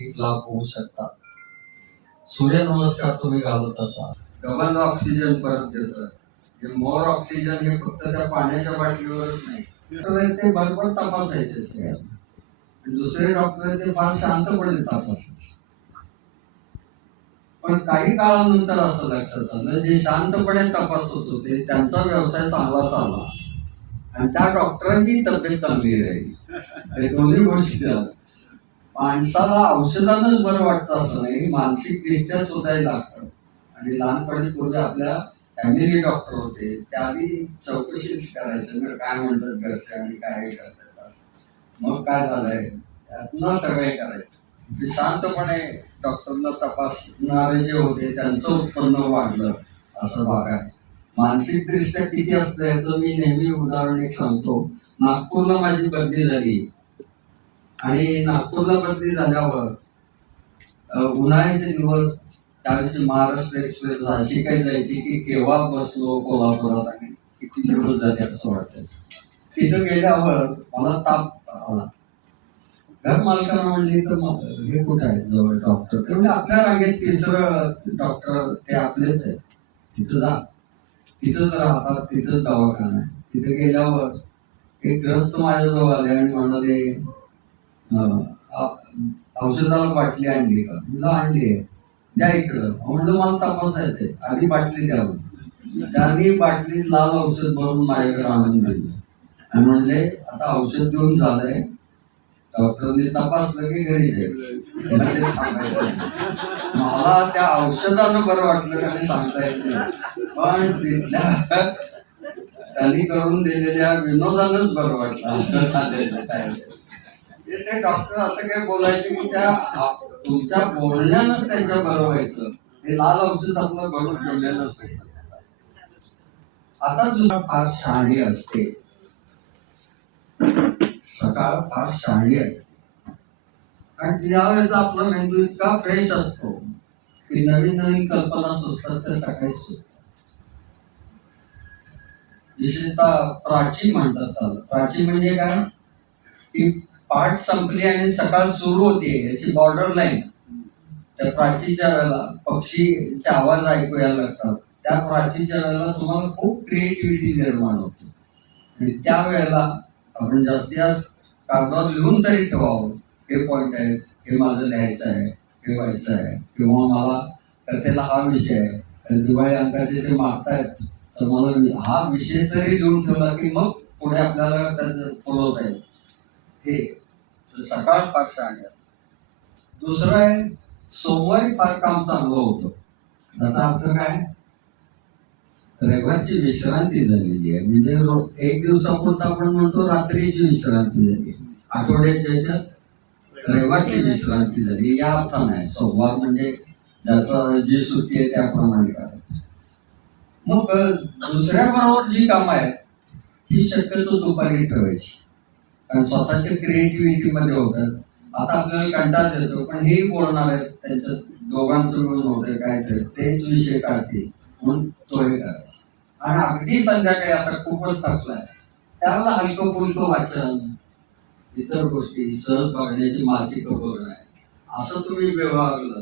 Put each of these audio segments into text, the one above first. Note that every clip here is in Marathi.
एक लाभ होऊ शकतात. सूर्यनमस्कार तुम्ही घालत असाल, डबल ऑक्सिजन परत देतं. मोर ऑक्सिजन हे फक्त त्या पाण्याच्या बाटलीवरच नाही, तर ते बरोबर तपासायचे सगळ्यांना. दुसरे डॉक्टर ते फार शांतपणे तपासायचे. पण काही काळानंतर असं लक्षात आलं, जे शांतपणे तपासत होते त्यांचा व्यवसाय चांगला चालला आणि त्या डॉक्टरांची तब्येत चांगली राहिली. हे दोन्ही गोष्टी झाल्या. माणसाला औषधानच बरं वाटतं असं नाही, मानसिक दृष्ट्या सुद्धा लागतं. आणि लहानपणी पूर्वी आपल्या फॅमिली डॉक्टर होते, त्या आधी चौकशीच करायचे, मग काय म्हणतात घरचे आणि काय करतात, मग काय झालंय त्यातनं सगळे करायचे. शांतपणे डॉक्टरला तपासणारे जे होते त्यांचं उत्पन्न वाढलं, असं भाग आहे. मानसिक दृष्ट्या किती असतं याचं मी नेहमी उदाहरण एक सांगतो. नागपूरला माझी बदली झाली आणि नागपूरला बदली झाल्यावर उन्हाळ्याचे दिवस, त्यावेळेची महाराष्ट्र एक्सप्रेस अशी काही जायची की केव्हा बसलो कोल्हापुरात आणि किती दिवस झाले असं वाटायचं. तिथं गेल्यावर मला ताप आला. घर मालकांना म्हणली तर हे कुठं आहे जवळ डॉक्टर, ते म्हणजे आपल्या रांगेत तिसरं डॉक्टर ते आपलेच आहे, तिथं जा, तिथंच राहतात, तिथंच दवाखाना आहे. तिथे गेल्यावर एक ग्रस्त माझ्याजवळ आले आणि म्हणाले औषधाला बाटली आणली का? तुला आणली आहे, द्या इकडं. म्हणलं मला तपासायचंय, आधी बाटली द्यावं. त्यांनी बाटलीत लाल औषध भरून माझ्याकडे आणून दिलं आणि म्हणले आता औषध देऊन झालंय, डॉक्टरने तपासलं की घरी जायचं. मला त्या औषधानं बरं वाटलं आणि सांगता येत नाही, पण तिथल्या त्यांनी करून दिलेल्या विनोदानच बरं वाटलं. ते डॉक्टर असं काय बोलायचे की त्या तुमच्या बोलण्यानंच त्यांच्या बरं व्हायचं. हे लाल औषध आपलं भरून ठेवलेलं असतं. आता दुसरा फार शहाणी असते, सकाळ फार शहाणी असते आणि त्यावेळेस आपला मेंदू इतका फ्रेश असतो की नवीन नवीन कल्पना सुचतात त्या सकाळी सुचतात. विशेषतः प्राची म्हणतात त्याला. प्राची म्हणजे काय की पहाट संपली आणि सकाळ सुरू होते याची बॉर्डर लाईन. त्या प्राचीच्या वेळेला पक्षीचे आवाज ऐकू यायला लागतात. त्या प्राचीच्या वेळेला तुम्हाला खूप क्रिएटिव्हिटी निर्माण होते आणि त्या वेळेला आपण जास्तीत जास्त कागदावर लिहून तरी ठेवावं, हे पॉईंट आहे, हे माझं लिहायचं आहे, हे व्हायचं आहे, किंवा मला कथेला हा विषय आहे, दिवाळी अंकाचे ते मागतायत तर मला हा विषय तरी लिहून ठेवला की मग पुढे आपल्याला त्याचं फॉलोता येईल. हे सकाळ फार शहाणी असते. दुसरं आहे सोमवारी फार काम चांगलं होतं. त्याचा अर्थ काय, रविवारची विश्रांती झालेली आहे. म्हणजे एक दिवसापुरता आपण म्हणतो रात्रीची विश्रांती झाली, आठवड्याच्या ह्याच्यात रविवारची विश्रांती झाली या अर्थाने आहे. सोमवार म्हणजे ज्याचा जी सुट्टी आहे त्याप्रमाणे करायचं. मग दुसऱ्या बरोबर जी कामं आहेत ही शक्यतो दुपारी ठेवायची, कारण स्वतःच्या क्रिएटिव्हिटी मध्ये होतात. आता आपल्याला कंटाळा येतो, पण हे बोलणार आहेत त्यांच्या दोघांचं मिळून होतं काय तर तेच विषय काढतील म्हणून तो हे करायचा. आणि अगदी संध्याकाळी आता खूपच थकलाय त्यावेळेला हलकं फुलकं वाचन, इतर गोष्टी सहज बघण्याची मासिक बघणं आहे, असं तुम्ही व्यवहारलं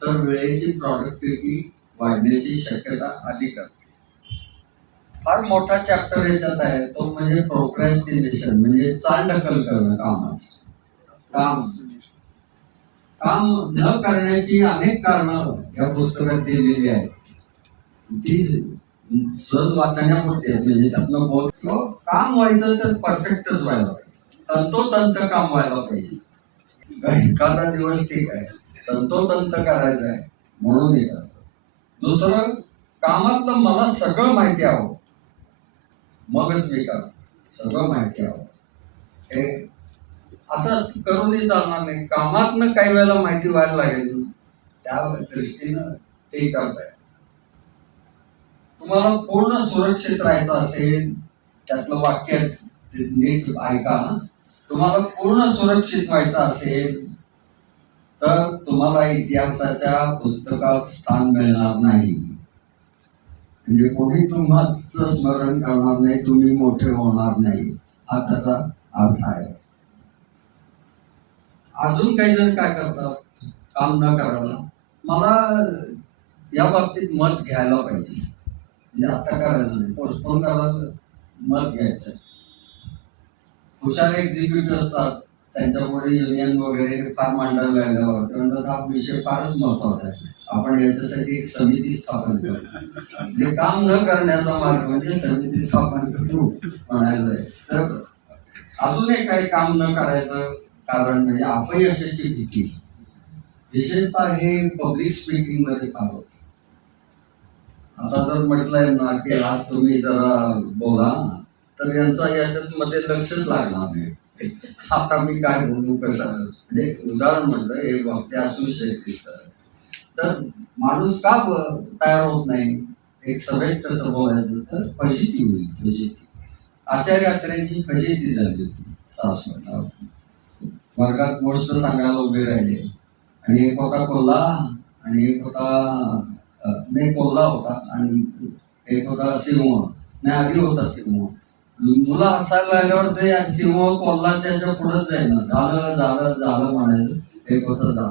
तर वेळेची प्रॉडक्टिव्हिटी वाढण्याची शक्यता अधिक असते. फार मोठा चॅप्टर याच्यात आहे तो म्हणजे प्रोक्रॅस्टिनेशन, म्हणजे चालढकल करणं कामाचं. काम न करण्याची अनेक कारणं या पुस्तकात दिलेली आहेत. ती सहज वाचण्यापुरती आहेत, म्हणजे त्यातनं बोध काम व्हायचं तर परफेक्टच व्हायला पाहिजे, तंतोतंत काम व्हायला पाहिजे. एखादा दिवस ठीक आहे, तंतोतंत करायचं आहे म्हणून हे करतो. दुसरं, कामातलं मला सगळं माहिती हवं मगच मी करतो, सगळं माहिती हवं हे असंच करूनही चालणार नाही. कामातनं काही वेळेला माहिती व्हायला लागेल, त्या दृष्टीनं ते करताय. तुम्हाला पूर्ण सुरक्षित राहायचं असेल, त्यातलं वाक्य नीट ऐका, तुम्हाला पूर्ण सुरक्षित व्हायचं असेल तर तुम्हाला इतिहासाच्या पुस्तकात स्थान मिळणार नाही. म्हणजे कोणी तुमचं स्मरण करणार नाही, तुम्ही मोठे होणार नाही, हा त्याचा अर्थ आहे. अजून काही जण काय करतात, काम न करायला, मला या बाबतीत मत घ्यायला पाहिजे. म्हणजे आता करायचं नाही, पोस्टपोन करायला मत घ्यायचं. हुशार एक्झिक्युटिव्ह असतात, त्यांच्यापुढे युनियन वगैरे फार मांडायला लागल्यावर त्यांना हा विषय फारच महत्वाचा आहे, आपण याच्यासाठी एक समिती स्थापन करू. म्हणजे काम न करण्याचा मार्ग म्हणजे समिती स्थापन करू म्हणायचं आहे. तर अजून एक काही काम न करायचं कारण म्हणजे अपयशाची भीती, विशेषतः हे पब्लिक स्पीकिंग मध्ये फार होत. आता जर म्हटलंय ना की आज तुम्ही जरा बोला, तर यांचा याच्यात मध्ये लक्षच लागणार नाही. आता मी काय बोलू कसं, म्हणजे उदाहरण म्हटलं हे वाक्य असू शकते. तर माणूस का तयार होत नाही एक सभेत कसं बोलायचं, तर फजिती होईल, फजिती. आचार्य अत्र्यांची फजिती झाली होती सासवडला. वर्गात गोष्ट सांगायला उभे राहिले आणि एक होता कोल्हा आणि एक होता नाही कोल्हा होता आणि एक होता सिंह, नाही आधी होता सिंह. मुलं हसायला लागल्यावर ते सिंह कोल्हाच्या पुढेच जाईना, झालं झालं झालं म्हणायचं एक होतं जा.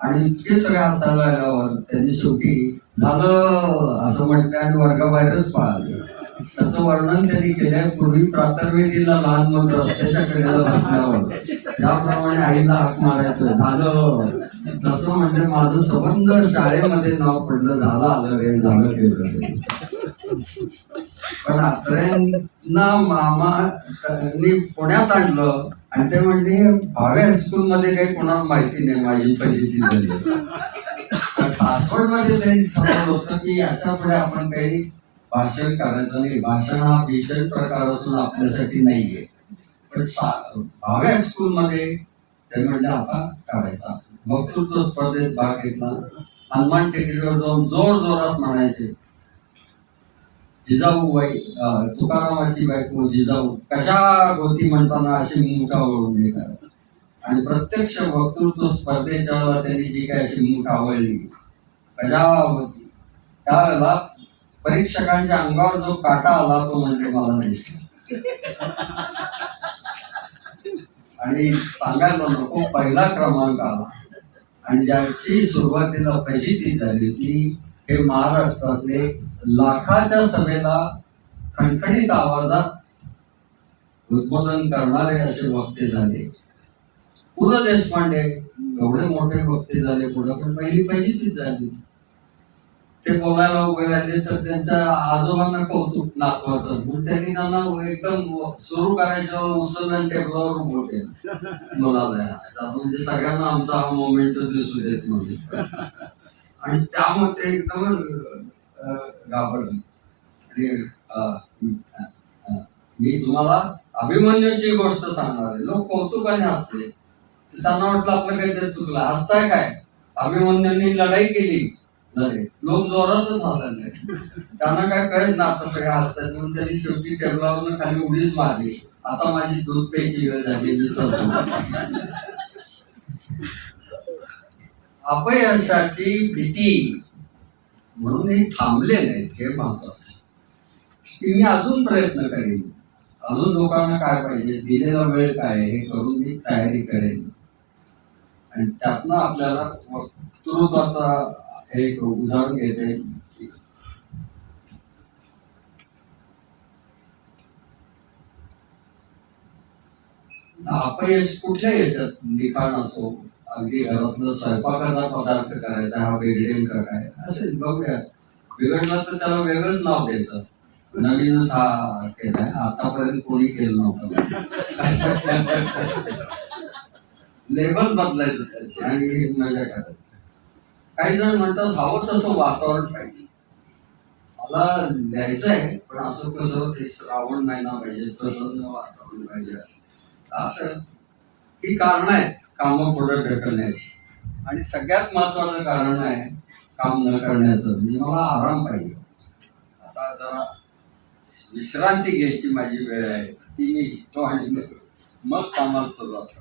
आणि इतके सगळे हसायला लागल्यावर त्यांनी शेवटी झालं असं म्हटलं आणि वर्गाबाहेरच पळाले. त्याचं वर्णन त्यांनी केलंय. पूर्वी प्रातर्वेदीला लहान मुलं रस्त्याच्या कडेला बसल्यावर ज्याप्रमाणे आईला हाक मारायचं झालं, तसं म्हणजे माझं संबंध शाळेमध्ये नाव पडलं, झालं आलं रे, झालं गेलं रे. पण अत्र्यांना मामांनी पुण्यात आणलं आणि ते म्हणजे भावे हायस्कूल मध्ये काही कोणाला माहिती नाही माझी फजिती झाली. सासवड मध्ये त्यांनी ठरवलं होतं की याच्या पुढे आपण काही भाषण करायचं नाही, भाषण हा भीषण प्रकार असून आपल्यासाठी नाहीये. पण भावे हायस्कूल मध्ये ते म्हणले आता करायचा. वक्तृत्व स्पर्धेत भाग घेतला. हनुमान टेकडीवर जाऊन जोर जोरात म्हणायचे, जिजाऊ बाई तुकारामाची बायको जिजाऊ कशा होती म्हणताना अशी मुठ आवळून हे करायचं. आणि प्रत्यक्ष वक्तृत्व स्पर्धेच्या वेळेला त्यांनी जी काय अशी मुठ आवळली कशा होती, त्यावेळेला परीक्षकांच्या अंगावर जो काटा आला तो म्हणजे मला दिसला. आणि सांगायला नको पहिला क्रमांक आला. आणि ज्याची सुरुवातीला फजिती झाली ती हे महाराष्ट्रातले लाखाच्या सभेला खणखणीत आवाजात उद्बोधन करणारे असे वक्ते झाले. पु ल देशपांडे एवढे मोठे वक्ते झाले पुढे, पण पहिली फजितीच झाली. ते बोलायला उभे राहिले तर त्यांच्या आजोबांना कौतुक नातवाचं, मग त्यांनी त्यांना एकदम सुरू करायचं उचलून टेबलावर उभं केलं मुलाला, म्हणजे सगळ्यांना आमचा हा मोमेंट दिसू देत म्हणजे. आणि त्यामध्ये एकदमच घाबरले. आणि मी तुम्हाला अभिमन्यूची गोष्ट सांगणार आहे. लोक कौतुकाने हसले, त्यांना वाटलं आपलं काहीतरी चुकलं. हसताय काय, अभिमन्यूंनी लढाई केली. लोक जोरातच हसायला, त्यांना काय कळत ना आता सगळ्या हसतात म्हणून त्यांनी शेवटी टेबलावरून खाली उडीच मारली. आता माझी दूध प्यायची वेळ झाली, मी चलतो. अपयशाची भीती म्हणून हे थांबले नाहीत, हे महत्वाचं की मी अजून प्रयत्न करेन, अजून लोकांना काय पाहिजे, दिलेला वेळ काय हे करून मी तयारी करेन. आणि त्यातनं आपल्याला वक्तृत्वाचा एक उदाहरण घेते. अपयश कुठल्या याच्यात, लिखाण असो, अगदी घरातलं स्वयंपाकाचा पदार्थ करायचा हा वेगळेंकर काय असेल बघूया, बिघडलं तर त्याला वेगळंच नाव द्यायचं. नवीनच हा केलाय, आतापर्यंत कोणी केलं नव्हतं. लेबल बदलायचं त्याची आणि मजा करायचं. काही जण म्हणतात हवं तसं वातावरण पाहिजे. मला लिहायचं आहे पण असं कसं ते श्रावण महिना पाहिजे, तसं वातावरण पाहिजे, असं ही कारण आहेत कामं पुढे ढकलण्याची. आणि सगळ्यात महत्वाचं कारण आहे काम न करण्याचं, म्हणजे मला आराम पाहिजे. आता जरा विश्रांती घ्यायची माझी वेळ आहे, ती मी घेतो आणि मग कामाला सुरुवात करतो.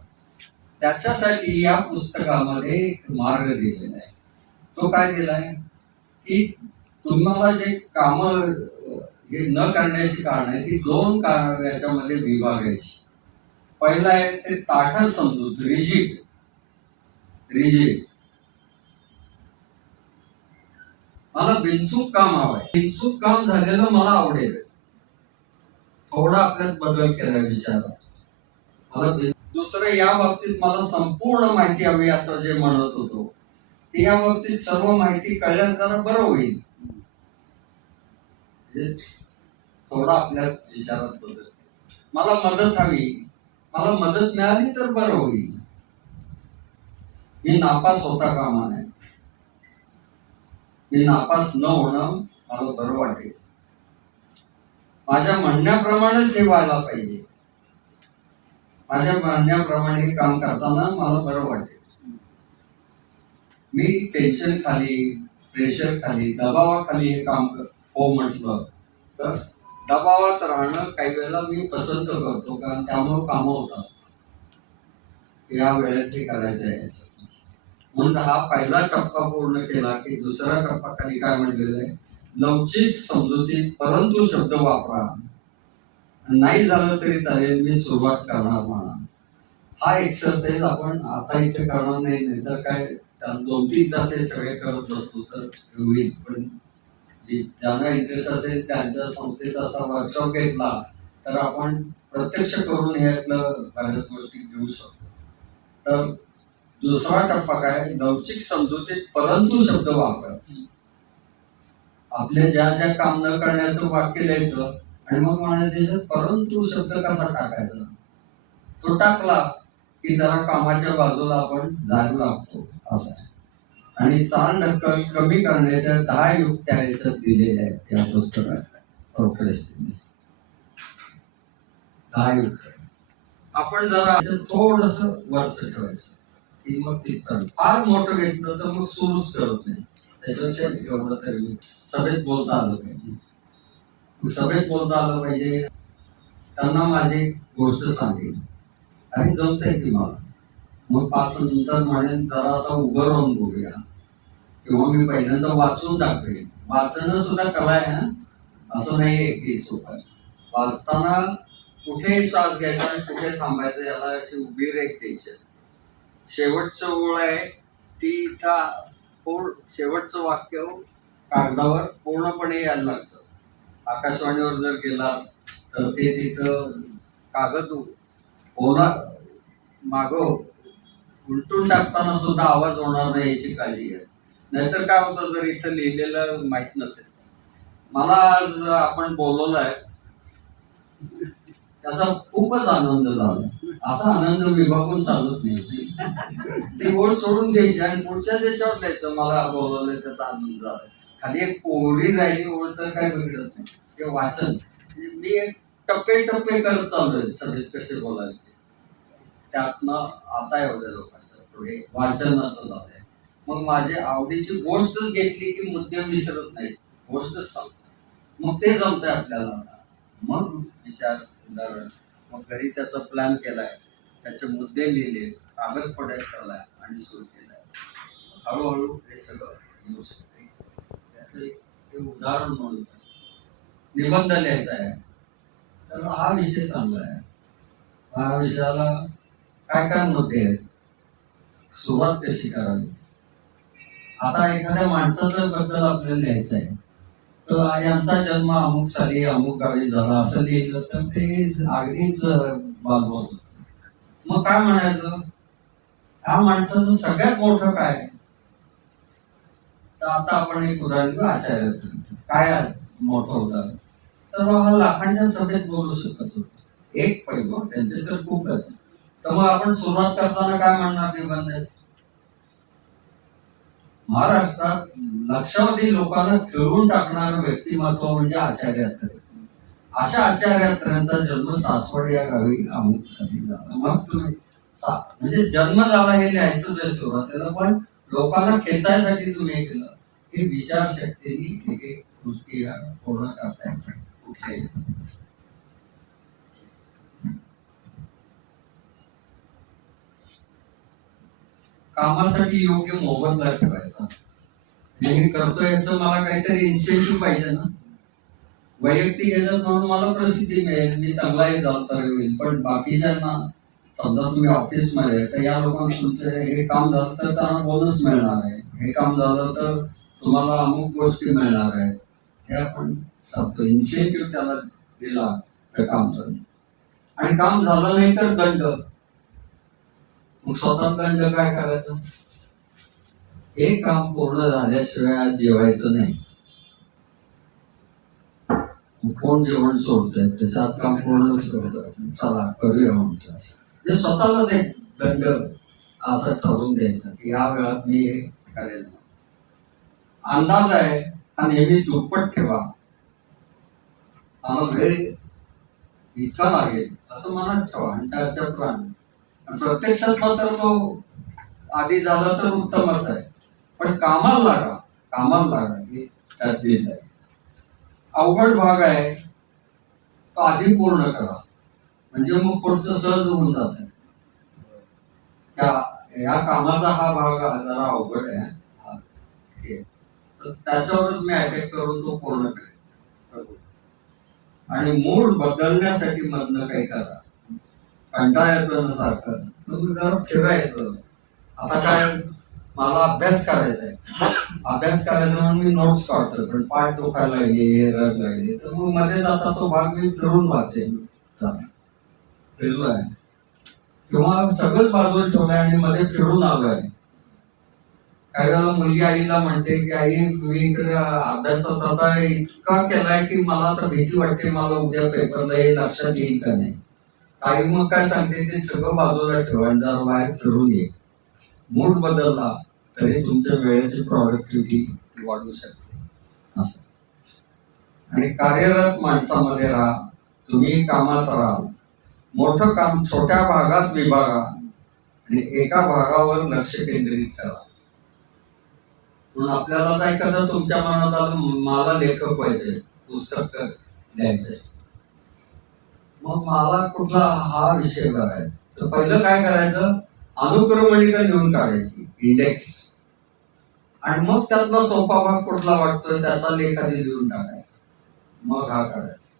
त्याच्यासाठी या पुस्तकामध्ये एक मार्ग दिलेला आहे. तो काय दिलाय की तुम्हाला जे काम हे न करण्याची कारण आहे ती दोन कारण याच्यामध्ये विभागायची. पहिला आहे ते ताठर समजूत, रिजिड रिजिड मला बिनचूक काम हवंय. बिनचूक काम झालेलं मला आवडेल. थोडा आपल्यात बदल केला विचारात. मला दुसरं या बाबतीत मला संपूर्ण माहिती हवी असं जे म्हणत होतो, ते या बाबतीत सर्व माहिती कळल्यास जरा बरं होईल. थोडा आपल्या विचारात बदल. मला मदत हवी, मला मदत मिळाली तर बरं होईल. मी नापास होता कामा नये. मी नापास न होणं मला बरं वाटेल. माझ्या म्हणण्याप्रमाणेच हे व्हायला पाहिजे. माझ्या म्हणण्याप्रमाणे काम करताना मला बरं वाटेल. मी टेन्शन खाली, प्रेशर खाली, दबावाखाली हे काम हो म्हटलं तर दबावात राहणं काही वेळेला मी पसंत करतो, कारण त्यामुळे कामं होतात. या वेळेत हे करायचं आहे. म्हणून हा पहिला टप्पा पूर्ण केला की दुसरा टप्पा खाली काय म्हटलेलं आहे, लवचिक समजुती परंतु शब्द वापरा. नाही झालं तरी चालेल, मी सुरुवात करणार म्हणा. हा एक्सरसाइज आपण आता इथे करणार नाही, तर काय 2-3 तास हे सगळे करत बसतो तर होईल. पण ज्यांना इंटरेस्ट असेल त्यांच्या संस्थेत असा वर्कशॉप घेतला तर आपण प्रत्यक्ष करून यातलं बऱ्याच गोष्टी घेऊ शकतो. तर दुसरा टप्पा काय, लवचिक समजुतीत परंतु शब्द वापरायचे. आपल्या ज्या ज्या काम न करण्याचं वाक्य लिहायचं आणि मग म्हणायचं परंतु शब्द कसा टाकायचा. तो टाकला की जरा कामाच्या बाजूला आपण जायला लागतो असं आहे. आणि चाल ढकल कमी करण्याच्या 10 युक्त्या याच्यात दिलेल्या आहेत त्या पुस्तकात. प्रोक्रेस्टिनेशन 10 युक्त्या. आपण जरा थोडस वरच ठेवायचं की मग ते फार मोठं घेतलं तर मग सुरूच करत नाही. त्याच्यापेक्षा एवढं तरी सभेत बोलता आलं पाहिजे. सभेत बोलता आलं पाहिजे. त्यांना माझी गोष्ट सांगेल आणि जमतंय की मला, मग 5 नंतर म्हणेन जरा आता उभं राहून बोलूया, किंवा मी पहिल्यांदा वाचून दाखवेन. वाचणं सुद्धा कला आहे ना, असं नाहीये की सोपं. वाचताना कुठे श्वास घ्यायचा आणि कुठे थांबायचं याला अशी उभी रेख द्यायची असते. शेवटचं ओळ आहे ती इथं शेवटचं वाक्य कागदावर पूर्णपणे यायला लागतं. आकाशवाणीवर जर गेला तर ते तिथं कागद ओला माग उलटून टाकताना सुद्धा आवाज होणार नाही याची काळजी घ्या. नाहीतर काय होतं, जर इथं लिहिलेलं माहित नसेल. मला आज आपण बोलवलंय त्याचा खूपच आनंद झाला. असा आनंद विभागून चालत नाही. ती ओढ सोडून द्यायची आणि पुढच्या त्याच्यावर द्यायचं. मला बोलवलंय त्याचा आनंद झाला. खाली एक कोरी राहिली ओढ तर काय बिघडत नाही. ते वाचन मी एक टप्पे टप्पे करत चाललोय सभेत कसे बोलायचे. त्यातनं आता एवढ्या लोकांच्या पुढे वाचनाचं झालंय. मग माझी आवडीची गोष्टच घेतली की मुद्दे विसरत नाही, गोष्टच सांगतो. मग ते जमतंय आपल्याला. मग विचार उदाहरण, मग घरी त्याचा प्लॅन केलाय, त्याचे मुद्दे लिहिले, कागद पडे केलाय आणि सुरू केलाय. हळूहळू हे सगळं येऊ शकते. त्याचं एक उदाहरण म्हणून निबंध लिहायचा आहे तर हा विषय चांगला आहे. हा विषयाला काय काय मुद्दे आहेत, सुरुवात कशी करावी. आता एखाद्या माणसाच्या बद्दल आपल्याला लिहायचं आहे तर यांचा जन्म अमुक साली अमुक गावी झाला असं लिहिलं तर ते अगदीच बालबोल. मग काय म्हणायचं, या माणसाचं सगळ्यात मोठं काय. तर आता आपण एक उदाहरण घेऊ आचार्य. काय मोठं उदाहरण, तर बाबा लाखांच्या सभेत बोलू शकत होत. एक पैलू त्यांचे तर खूपच. तर मग आपण सुरुवात करताना काय म्हणणार निबंधाचं, महाराष्ट्रात लक्षावधी लोकांना फिरून टाकणारं व्यक्तिमत्व म्हणजे आचार्य अत्रे. अशा आचार्य अत्र्यांचा जन्म सासवड या गावी अमुक साली झाला. मग तुम्ही म्हणजे जन्म झाला हे लिहायचंच आहे सुरुवातीला, पण लोकांना खेचायसाठी तुम्ही हे केलं की विचारशक्तीने एक एक गोष्टी पूर्ण करता येतात कुठल्याही. कामासाठी योग्य मोबदला ठेवायचा. हे करतोय याचं मला काहीतरी इन्सेंटिव्ह पाहिजे ना. वैयक्तिक याच्यात म्हणून मला प्रसिद्धी मिळेल, मी चांगलाही तर होईल, पण बाकीच्यांना समजा तुम्ही ऑफिसमध्ये तर या लोकांना तुमचं हे काम झालं तर त्यांना बोनस मिळणार आहे, हे काम झालं तर तुम्हाला अमुक गोष्टी मिळणार आहेत, ते आपण सांगतो. इन्सेंटिव्ह त्याला दिला तर काम चालतं. आणि काम झालं नाही तर दंड. मग स्वतः दंड काय करायचं? हे काम पूर्ण झाल्याशिवाय आज जेवायचं नाही. कोण जेवण सोडतंय? त्याच्यात काम पूर्णच करतोय, चला करूया म्हणतो. म्हणजे स्वतःलाच एक दंड असं ठरवून द्यायचं की या वेळात मी हे करेल. अंदाज आहे हा नेहमी दुप्पट ठेवा. मला वेळ इतका लागेल असं मनात ठेवा आणि त्याच्या प्रत्यक्षात मात्र तो आधी झाला तर उत्तमच आहे, पण कामाला लागा. कामाला लागा हे त्यात दिलं आहे. अवघड भाग आहे तो आधी पूर्ण करा, म्हणजे मग पुढचं सहज होऊन जात. या कामाचा हा भाग जरा अवघड आहे, तर त्याच्यावरच मी अटॅक करून तो पूर्ण करेन. आणि मूड बदलण्यासाठी मधनं काही करा. कंटाळा येतो ना सारखं, तुम्ही जरा फिरायचं. आता काय मला अभ्यास करायचा आहे, अभ्यास करायचा म्हणून मी नोट्स काढतो, पण पाठ दुखायला लागली, रग लागली, तर मग मध्ये जाता तो भाग मी फिरून वाचेन. फिरलोय किंवा सगळंच बाजूला ठेवलंय आणि मध्ये फिरून आलोय. काही वेळेला मुलगी आईला म्हणते की आई मी इकडे अभ्यासात आता इतका केलाय की मला आता भीती वाटते, मला उद्या पेपरला हे लक्षात येईल का नाही. आई मग काय सांगते, ते सगळं बाजूला ठेवा आणि जरा बाहेर फिरून ये. मूड बदलला तरी तुमच्या वेळेची प्रॉडक्टिव्हिटी वाढू शकते असं. आणि कार्यरत माणसामध्ये राहा, तुम्ही कामात राहाल. मोठं काम छोट्या भागात विभागा आणि एका भागावर लक्ष केंद्रित करा. म्हणून आपल्याला काय करणं, तुमच्या मनात आलं मला लेखक व्हायचंय, पुस्तक लिहायचंय, मग मला कुठला हा विषय करायचा, तर पहिलं काय करायचं, अनुक्रमणिका लिहून काढायची, इंडेक्स. आणि मग त्यातला सोपा भाग कुठला वाटतोय त्याचा लेख आधी लिहून टाकायचा, मग हा करायचा.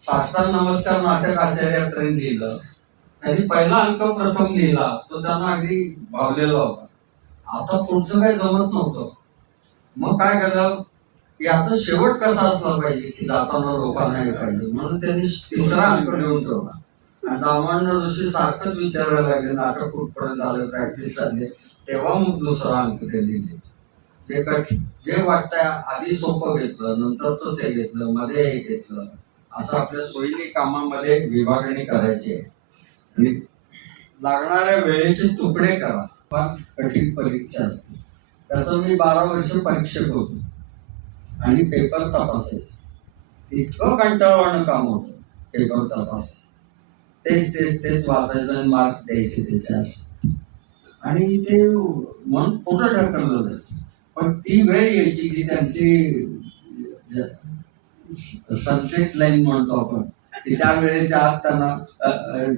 साष्टांग नमस्कार नाटक आचार्याकडे लिहिलं, त्यांनी पहिला अंक प्रथम लिहिला, तो त्यांना अगदी भावलेला होता. आता पुढचं काही जमत नव्हतं. मग काय केलं, याचा शेवट कसा असला पाहिजे की जाताना रोपा नाही पाहिजे, म्हणून त्यांनी तिसरा अंक लिहून ठेवला. आणि दामांना जशी सारखंच विचारायला लागले नाटक कुठपर्यंत आलं, प्रॅक्टिस झाली, तेव्हा मग दुसरा अंक ते लिहिले. जे वाटतंय आधी सोपं घेतलं, नंतरच ते घेतलं, मध्ये हे घेतलं, असं आपल्या सोयीने कामामध्ये विभागणी करायची आहे. आणि लागणाऱ्या वेळेचे तुकडे करा. पण कठीण परीक्षा असते, त्याचं मी 12 वर्ष परीक्षक होतो आणि पेपर तपासायचे. इतकं कंटाळवाणं काम होतं पेपर तपास. तेच वाचायचं आणि मार्क द्यायचे त्याच्या. आणि ते मन पुढं ढकललं जायचं. पण ती वेळ यायची की त्यांची सनसेट लाईन म्हणतो आपण, की त्या वेळेच्या आत त्यांना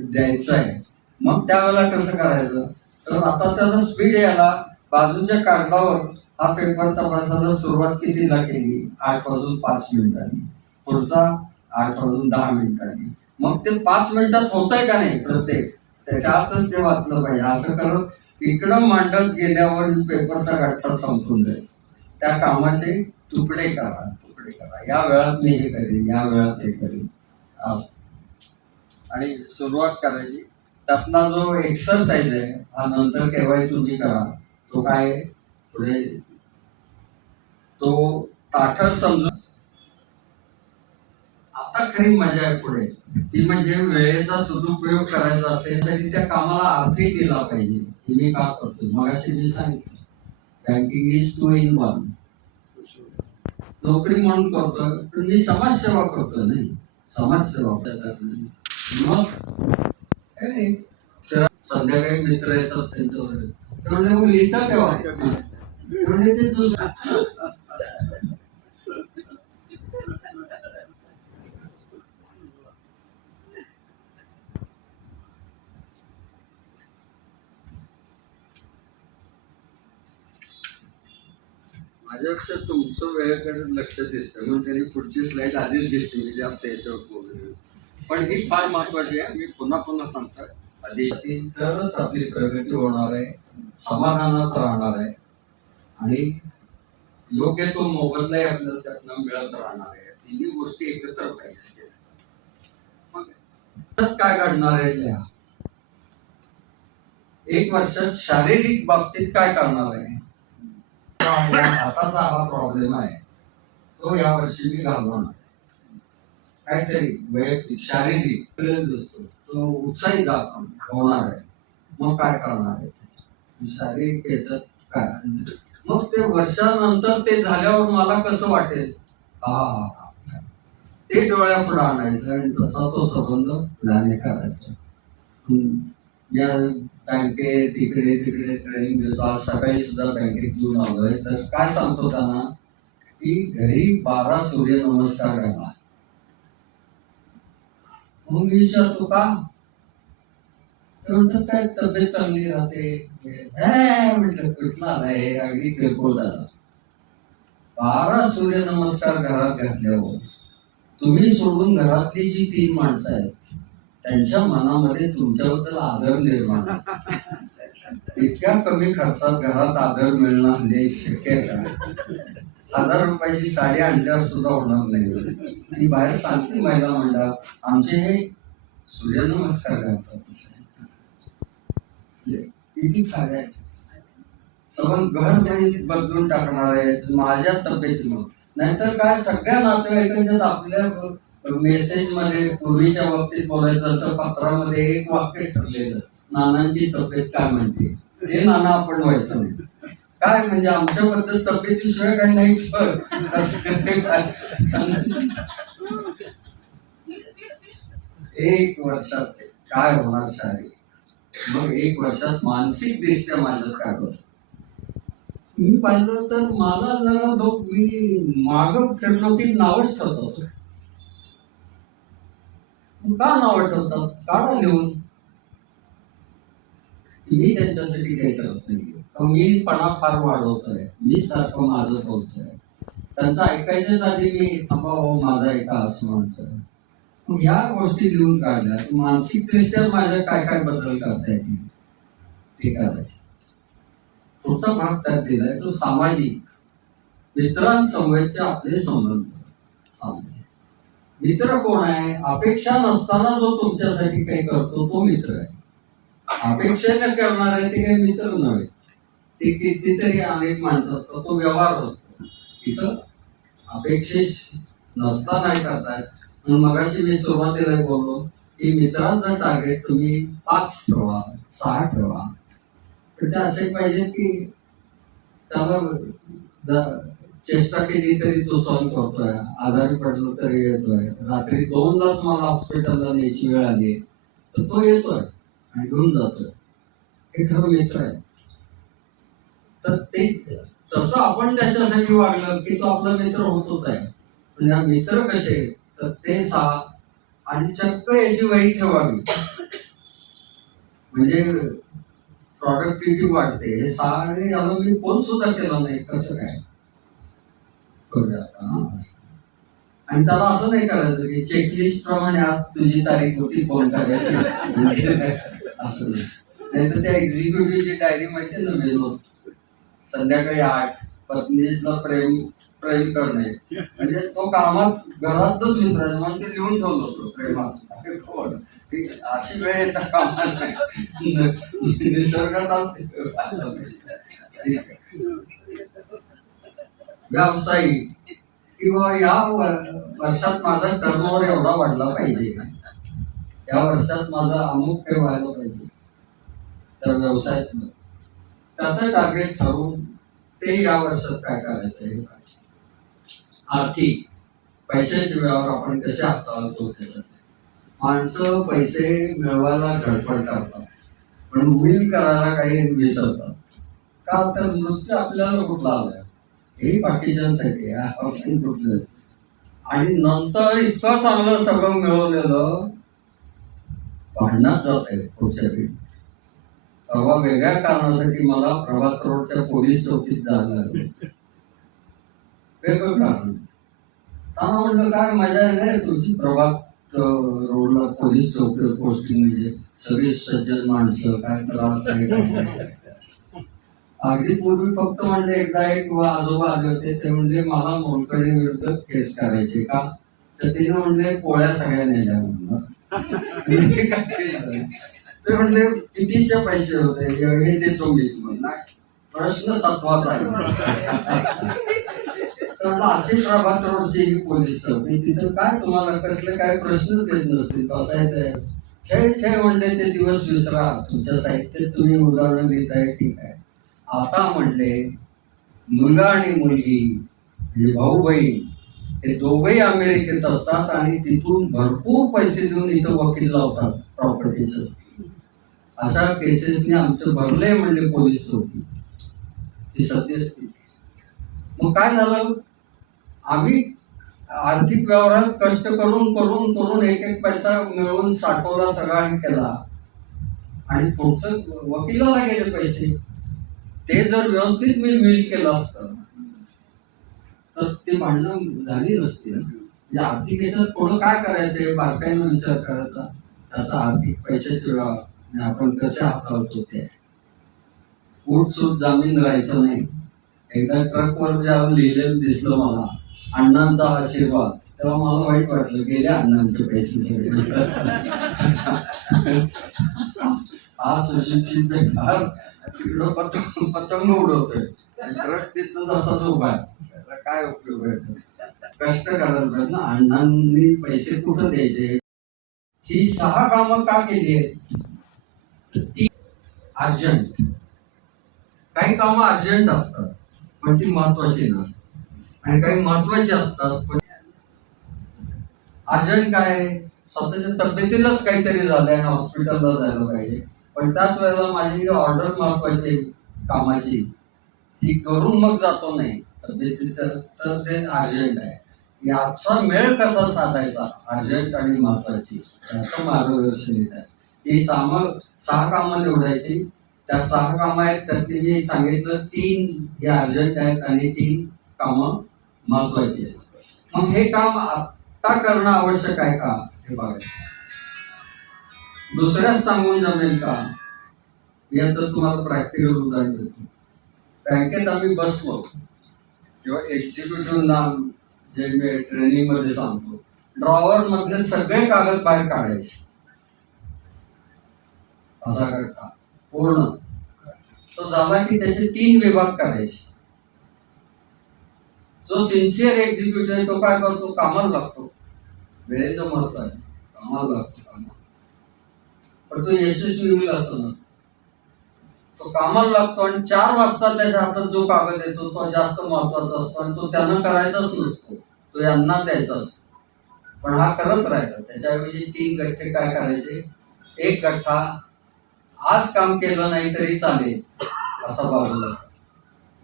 द्यायचं आहे. मग त्यावेळेला कसं करायचं, तर आता त्याला स्पीड यायला बाजूच्या कागदावर हा पेपर तपासायला सुरुवात कितीला केली, 8:05 पुढचा 8:10. मग ते 5 मिनिटात होतंय का नाही प्रत्येक, त्याच्या आतच ते वाचलं पाहिजे. असं करत इकडं मांडत गेल्यावर पेपरचा गठ्ठा संपून जायचा. त्या कामाचे तुकडे करा. या वेळात मी हे करेन, या वेळात हे करेन, आणि सुरुवात करायची. त्यातला जो एक्सरसाइज आहे हा नंतर केव्हाही तुम्ही करा. तो काय पुढे तो ताकद समजून. आता खरी मजा आहे पुढे, ती म्हणजे वेळेचा सदुपयोग करायचा असेल तरी त्या कामाला अर्थही दिला पाहिजे. की मी का करतो, मगाशी मी सांगितलं बँकिंग इज 2 in 1. नोकरी म्हणून करतो, तर मी समाजसेवा करतो, नाही समाजसेवा. मग संध्याकाळी मित्र येतात त्यांच्यावर, मग लिहिता तेव्हा ते दुसरं. माझ्यापेक्षा तुमचं वेळेकडे लक्ष दिसतं, म्हणून त्यांनी पुढची स्लाइड आधीच घेतली, मी जास्त याच्यावर बोलतो. पण ही फार महत्वाची आहे, मी पुन्हा सांगतोय. आधी तरच आपली प्रगती होणार आहे, समाधानात राहणार आहे. आणि योग्य तो मोबदलाही आपल्याला त्यातनं मिळत राहणार आहे. तिन्ही गोष्टी एकत्र पाहिजे. मग काय घडणार आहे त्या एक वर्षात शारीरिक बाबतीत काय करणार आहे? हाताचा हा प्रॉब्लेम आहे, तो या वर्षी मी घालवणार. काहीतरी वैयक्तिक शारीरिक दिसतो तो उत्साही होणार आहे. मग काय करणार आहे शारीरिक याच्यात काय? मग ते वर्षानंतर ते झाल्यावर मला कसं वाटेल, हा ते डोळ्यापुढे आणायचं आणि तसा तो संबंध प्लॅन करायचा. या बँकेत तिकडे तिकडे ट्रेनिंग देतो. आज सकाळी सुद्धा बँकेत घेऊन आलोय. तर काय सांगतो त्यांना की घरी 12 सूर्यनमस्कार करा. मग मी विचारतो का? म्हणतात काय तब्येत चांगली राहते. म्हटलं कुठला नाही, अगदी किरकोळ झाला. 12 सूर्यनमस्कार घरात घातल्यावर तुम्ही सोडून घरातली जी 3 माणसं आहेत त्यांच्या मनामध्ये तुमच्याबद्दल आदर निर्माण. इतक्या कमी खर्चात घरात आदर मिळणं हे शक्य आहे का? 1000 रुपयाची साडी आणल्यावर सुद्धा होणार नाही. ती बाहेर सांगते महिला मंडळ आमचे हे सूर्यनमस्कार घालतात. किती फायदा आहे. सगळं घर बदलून टाकणार आहे माझ्या तब्येतीमुळे. नाहीतर काय सगळ्या नातेवाईकांच्यात आपल्या मेसेज मध्ये पूर्वीच्या बाबतीत बोलायचं तर पत्रामध्ये एक वाक्य ठरलेलं, नानांची तब्येत काय म्हणते. ते नाना आपण व्हायचं नाही. काय म्हणजे आमच्याबद्दल तब्येतीशिवाय काही नाहीच. एक वर्षात काय होणार शारीरिक, मग 1 वर्षात मानसिक दृष्ट्या माझं काय होत. मी पाहिलं तर मला जरा मी माग फिरलो की नावच ठेवतो. का नाव ठेवतात? काढा लिहून. मी त्यांच्यासाठी काही करत नाही. मी पणा फार वाढवतोय. मी सारखं माझं बोलतोय. त्यांचं ऐकायच्याच आधी मी थांबा हो माझा ऐका असं म्हणतोय. मग ह्या गोष्टी लिहून काढल्या मानसिक दृष्ट्या माझ्या काय काय बदल करता येतील ते करायचं. पुढचा भाग त्यात दिलाय तो सामाजिक. मित्रांसमोरचे आपले संबंध. मित्र कोण आहे? अपेक्षा नसताना जो तुमच्यासाठी काही करतो तो मित्र आहे. अपेक्षेने करणार आहे ते काही मित्र नव्हे. ते कितीतरी अनेक माणसं असतात. तो व्यवहार असतो. इथं अपेक्षेश नसता नाही करतायत. म्हणून मगाशी मी सुरुवातीला बोललो की मित्रांचं टार्गेट तुम्ही 5 ठेवा, 6 ठेवा. तर ते असे पाहिजे की त्याला चेष्टा केली तरी तो सहन करतोय, आजारी पडलो तरी येतोय, रात्री 2लाच मला हॉस्पिटलला न्यायची वेळ आली तर तो येतोय आणि घेऊन जातोय. हे खरं मित्र आहे. तर ते तसं आपण त्याच्यासाठी वागलं की तो आपला मित्र होतोच आहे. म्हणजे मित्र कसे तर ते 6 आणि चक्क याची वही ठेवावी म्हणजे प्रॉडक्टिव्हिटी वाढते. हे 6 याला मी फोन सुद्धा केला नाही. कसं काय करूया आणि त्याला असं नाही करायचं की चेकलिस्ट प्रमाणे आज तुझी तारीख होती फोन करायची असं नाही. तर त्या एक्झिक्युटिव्हची डायरी माहिती ना विनोद, संध्याकाळी 8 पत्नीला प्रेम करणे. म्हणजे तो कामात घरातच विसरायचं म्हणून ते लिहून ठेवलं होतं प्रेमाचं. अशी वेळ येता कामा नाही. निसर्गात असते. व्यावसायिक किंवा या वर्षात माझा टर्नओव्हर एवढा वाढला पाहिजे, या वर्षात माझा अमुक काही व्हायला पाहिजे. तर व्यवसायात त्याचं टार्गेट ठरवून ते या वर्षात काय करायचं हे करायचं. आर्थिक पैशाचे व्यवहार आपण कसे हाताळतो त्याच्यात. माणसं पैसे मिळवायला धडपड करतात पण होईल करायला काही विसरतात. का तर मृत्यू आपल्याला कुठला आलाय हे बाकीच्यांसाठी आपण कुठलं. आणि नंतर इतकं चांगलं सगळं मिळवलेलं भांडणात जात आहे पुढच्या पिढीत. तेव्हा वेगळ्या कारणासाठी मला प्रभात रोडच्या पोलीस चौकीत जायला लागलं. वेगळं कारण त्यांना म्हटलं काय मजा आहे नाही तुमची प्रभात रोडला पोलीस चौकीवर पोस्टिंग म्हणजे सगळी सज्जन माणसं काय त्रास आहे. अगदी पूर्वी फक्त म्हणजे एकदा एक आजोबा आले होते, ते म्हणजे मला मोलकरी विरुद्ध केस करायचे का, तर तिने म्हणले पोळ्या सगळ्या नेल्या म्हणून. ते म्हणले कितीचे पैसे होते, हे देतो मी म्हणून. प्रश्न तत्वाचा आहे. तर अशी प्रभात रोडची ही पोलीस होती, तिथं काय तुम्हाला कसले काय प्रश्नच येत नसतील, बसायचं छे छे म्हणले ते दिवस विसरा, तुमच्या साहित्यात तुम्ही उदाहरण लिहिताय ठीक आहे. आता म्हणले मुलगा आणि मुलगी म्हणजे भाऊ बहीण हे दोघेही अमेरिकेत असतात आणि तिथून भरपूर पैसे देऊन इथं वकील लावतात प्रॉपर्टीचे. अशा केसेसने आमचं भरले म्हणले पोलीस होती ती सद्यस्थिती. मग काय झालं, आम्ही आर्थिक व्यवहारात कष्ट करून करून करून एक एक पैसा मिळवून साठवला, सगळा हे केला आणि पुढचं वकिलाला गेले पैसे. ते जर व्यवस्थित मी विल केलं असतं तर ते भांडणं झाली नसती. म्हणजे आर्थिक याच्यात पुढं काय करायचंय, बारकाईनं विचार करायचा, त्याचा आर्थिक पैशाचे व्यवहार आपण कसे हाताळतो ते. उठ सूट जामीन राहायचं नाही. एकदा ट्रकवर जेव्हा लिहिलेलं दिसलं मला अण्णांचा आशीर्वाद, तेव्हा मला वाईट वाटलं, गेले अण्णांचे पैसे सगळे. हा सुशिक्षित बेकार तिकडं पतंग उडवतोय, ट्रक तिथं तसाच उभा आहे, काय उपयोग आहे. कष्ट करायला पाहिजे ना. अण्णांनी पैसे कुठं द्यायचे. ही 6 कामं का केली आहेत, ती अर्जंट. काही कामं अर्जंट असतात पण ती महत्वाची नसतात, आणि काही महत्वाची असतात पण अर्जंट काय, स्वतःच्या तब्येतीलाच काहीतरी झालंय आणि हॉस्पिटलला जायला पाहिजे, पण त्याच वेळेला माझी ऑर्डर महत्वाची कामाची ती करून मग जातो नाही तब्येती, तर ते अर्जंट आहे. याचा मेळ कसा साधायचा अर्जंट आणि महत्वाची, याचं मार्गदर्शन येत आहे. ही 6 कामं निवडायची. त्या 6 कामं आहेत, त्यातली मी सांगितलं 3 हे अर्जंट आहेत आणि 3 कामं महत्वाची आहेत. मग हे काम आता करणं आवश्यक आहे का हे बघायचं. दुसऱ्याच सांगून जमेल का, याचं तुम्हाला प्रॅक्टिकल उदाहरण देतो. बँकेत आम्ही बसलो किंवा एक्झिक्युटिव्हला जे मी ट्रेनिंग मध्ये सांगतो, ड्रॉवर मधले सगळे कागद बाहेर काढायचे, असा करता पूर्ण तो झाला की त्याचे 3 विभाग करायचे. जो सिन्सिअर एक्झिक्युटिव्ह आहे तो काय करतो, कामाला लागतो, वेळेचं महत्व आहे, कामाला लागतो कामाला, पण तो यशस्वी होईल असं नसतं. तो कामाला लागतो आणि 4 वाजता त्याच्या हातात जो कागद येतो तो जास्त महत्वाचा असतो आणि तो त्यानं करायचाच नसतो, तो यांना द्यायचा असतो. पण हा करत राहिला. त्याच्याऐवजी 3 गठ्ठे काय करायचे, एक गठ्ठा आज काम केलं नाही तरी चालेल असा बाजूला,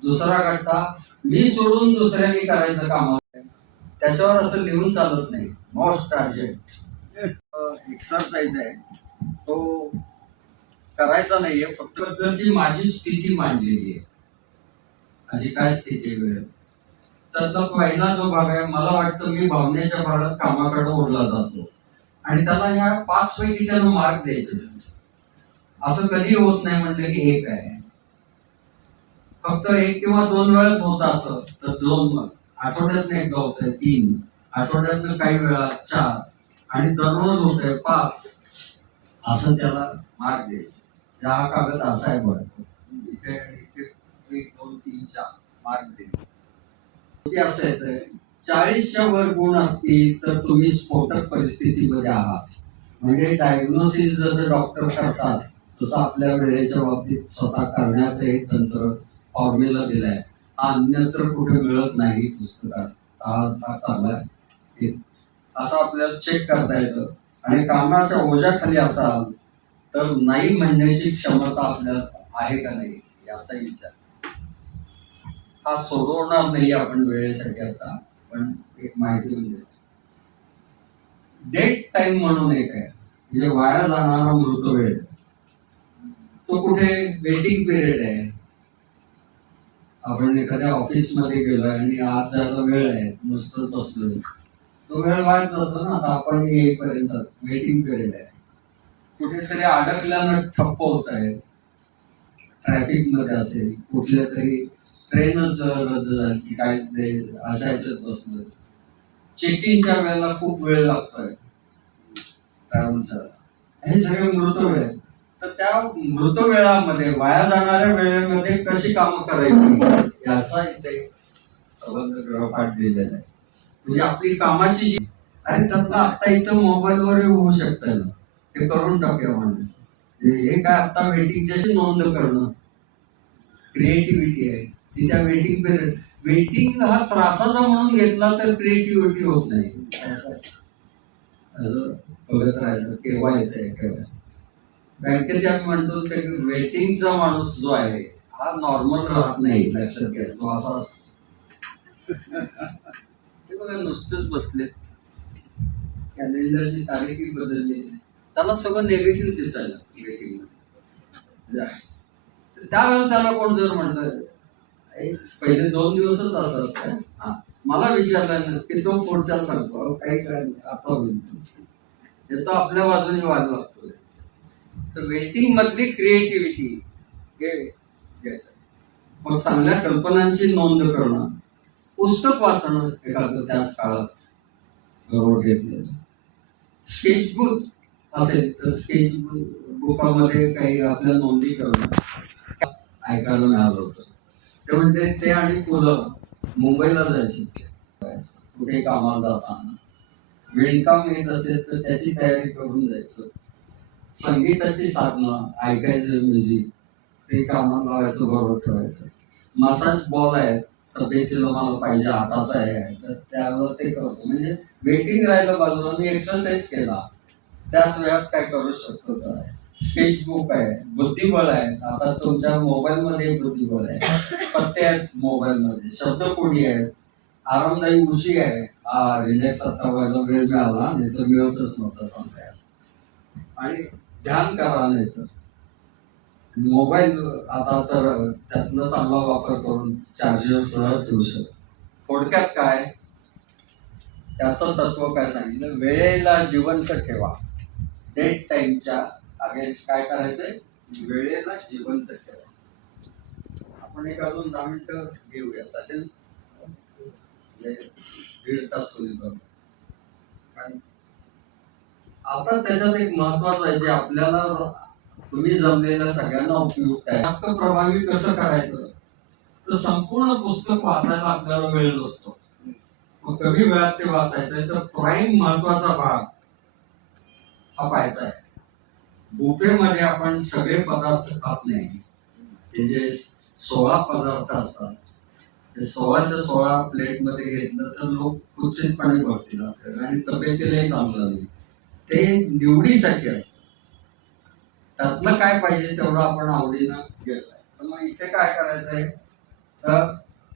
दुसरा गठ्ठा मी सोडून दुसऱ्यांनी करायचं काम आहे, त्याच्यावर असं लिहून चालत नाही, मोस्ट अर्जंट एक्सरसाइज आहे तो करायचा नाहीये. फक्त बद्दलची माझी स्थिती मांडलेली आहे, माझी काय स्थिती वेळ. तर पहिला जो भाग आहे, मला वाटतं मी भावनेच्या भागात कामाकडे ओढला जातो आणि त्याला ह्या 5 पैकी त्याला मार्क द्यायचे. असं कधी होत नाही म्हणलं की 1 आहे, फक्त 1 किंवा 2 वेळाच होत असं तर 2, मग आठवड्यातनं एकदा होत आहे 3, आठवड्यातनं काही वेळा 4 आणि दररोज होत आहे 5, असं त्याला मार्क द्यायचे. हा कागद असा आहे बघ, इथे 1 2 3 4 मार्क दिले. असं येतंय 40च्या वर गुण असतील तर तुम्ही स्फोटक परिस्थितीमध्ये आहात. म्हणजे डायग्नोसिस जसं डॉक्टर करतात तसं आपल्या वेळेच्या बाबतीत स्वतः करण्याचं एक तंत्र फॉर्म्युला दिलाय. हा अन्यत्र कुठे मिळत नाही पुस्तकात, हा चांगला आहे असं आपल्याला चेक करता येतं. आणि कामाच्या ओझ्याखाली असाल तर नाही म्हणण्याची क्षमता आपल्याला आहे का नाही याचा विचार. हा सोडवणार नाही आपण वेळेसाठी आता, पण एक माहिती म्हणजे डेट टाइम म्हणून एक आहे, म्हणजे वाया जाणारा मृत वेळ. तो कुठे वेटिंग पिरियड आहे. आपण एखाद्या ऑफिस मध्ये गेलोय आणि आज जायला वेळ आहे, नुसतं बसलोय, तो वेळ वाया जातो ना. आता आपण येईपर्यंत वेटिंग पिरियड आहे. कुठेतरी अडकल्यानं ठप्प होत आहे, ट्रॅफिक मध्ये असेल, कुठल्या तरी ट्रेनच रद्द झाली, काय ते अशा ह्याच्यात बसलं, चेकिंगच्या वेळेला खूप वेळ लागतोय ट्रॅव्हलचा, हे सगळे मृत वेळ. तर त्या मृत वेळामध्ये, वाया जाणाऱ्या वेळेमध्ये कशी कामं करायची याचा इथे संबंध गृहपाठ दिलेला आहे. म्हणजे आपली कामाची जी, अरे त्यातलं आता इथं मोबाईलवर होऊ शकतं ना, ते करून टाकूया म्हणायचं. हे काय आता वेटिंगची नोंद करणं क्रिएटिव्हिटी आहे. ती त्या वेटिंग पिरियड, वेटिंग हा त्रासाचा म्हणून घेतला तर क्रिएटिव्हिटी होत नाही. बघत राहिलं केव्हा येते केव्हा. बँकेत आपण म्हणतो ते वेटिंगचा माणूस जो आहे हा नॉर्मल राहत नाही, लक्षात घ्या. तो असा असतो, ते बघा नुसतेच बसले, कॅलेंडरची तारीखही बदलली, त्याला सगळं निगेटिव्ह दिसायला वेटिंग. त्यावेळेला त्याला कोण जर म्हणतं पहिले 2 दिवसच असं असतं, मला विचारलं की तो पुढच्या सांगतो काही काय आता होईल, तो आपल्या बाजूने वाद लागतो. तर वेटिंग मधली क्रिएटिव्हिटी घ्यायचं. मग चांगल्या कल्पनांची नोंद करणं, पुस्तक वाचणं एखादं त्याच काळात बरोबर घेतलेलं, स्केचबुक असेल तर स्केच बुकामध्ये काही आपल्या नोंदी करणं. ऐकायला मिळालं होतं ते म्हणजे ते आणि मुलं मुंबईला जायचे कुठे कामाला जाताना, विणकाम येत असेल तर त्याची तयारी करून जायचं, संगीताची साधनं ऐकायचं, म्युझिक ते कामाला लावायचं, बरोबर ठेवायचं. मसाज बॉल आहे, तब्येतीला मला पाहिजे हाताचा आहे तर त्यावर ते करतो. म्हणजे वेटिंग राहिलं बाजूला, मी एक्सरसाइज केला त्याच वेळात काय करू शकतो. स्केचबुक आहे, बुद्धिबळ आहे, आता तुमच्या मोबाईल मध्ये बुद्धिबळ आहे, पत्ते आहेत मोबाईल मध्ये, शब्दकोडी आहे, आरामदायी उशी आहे. रिलॅक्स आता व्हायला वेळ मिळाला, नाही तर मिळतच नव्हता चांगला. आणि ध्यान करा, नाही तर मोबाईल आता तर त्यातला चांगला वापर करून चार्जर सहज ठेवू शकतो. थोडक्यात काय त्याचं तत्व काय सांगितलं, वेळेला जिवंत ठेवा. डेट टाइमच्या अगेन्स्ट काय करायचंय, वेळेला जिवंत ठेवा. आपण एक अजून 10 मिनिटं घेऊया, चालेल? 1.5 तास होईल बघ. आता त्याच्यात एक महत्वाचं आहे जे आपल्याला तुम्ही जमलेल्या सगळ्यांना उपयुक्त आहे. जास्त प्रभावी कसं करायचं, तर संपूर्ण पुस्तक वाचायला आपल्याला वेळ नसतो, मग कमी वेळात ते वाचायचंय तर प्राईम महत्वाचा भाग हा पाहायचा आहे. बुफेमध्ये आपण सगळे पदार्थ खात नाही, ते जे 16 पदार्थ असतात ते 16च्या 16 प्लेट मध्ये घेतलं तर लोक कुत्सितपणे बघतील आपल्याला आणि तब्येतीलाही चांगलं नाही. ते निवडीसाठी असतं, त्यातलं काय पाहिजे तेवढं आपण आवडीनं घेतलंय. तर मग इथे काय करायचंय, तर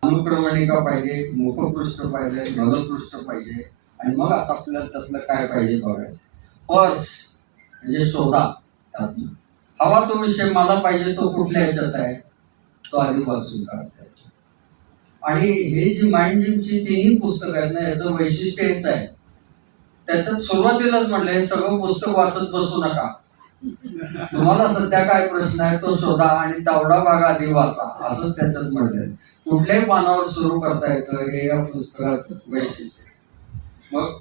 अनुक्रमणिका पाहिजे, मुखपृष्ठ पाहिजे, नलपृष्ठ पाहिजे, आणि मग आता आपल्याला त्यातलं काय पाहिजे बघायचं. पर्स म्हणजे शोधा, त्यातनं हवा तो विषय मला पाहिजे तो कुठल्या ह्याच्यात आहे तो आधी वाचून काढता येतो. आणि हे जी माइंड जिमची 3ही पुस्तकं आहेत ना, याचं वैशिष्ट्य हेच आहे. त्याच्यात सुरुवातीलाच म्हटलं हे सगळं पुस्तक वाचत बसू नका, तुम्हाला सध्या काय प्रश्न आहे तो शोधा आणि तेवढा भाग आधी वाचा, असं त्याच्यात म्हटलंय. कुठल्याही पानावर सुरू करता येतं, हे या पुस्तकाचं वैशिष्ट्य. मग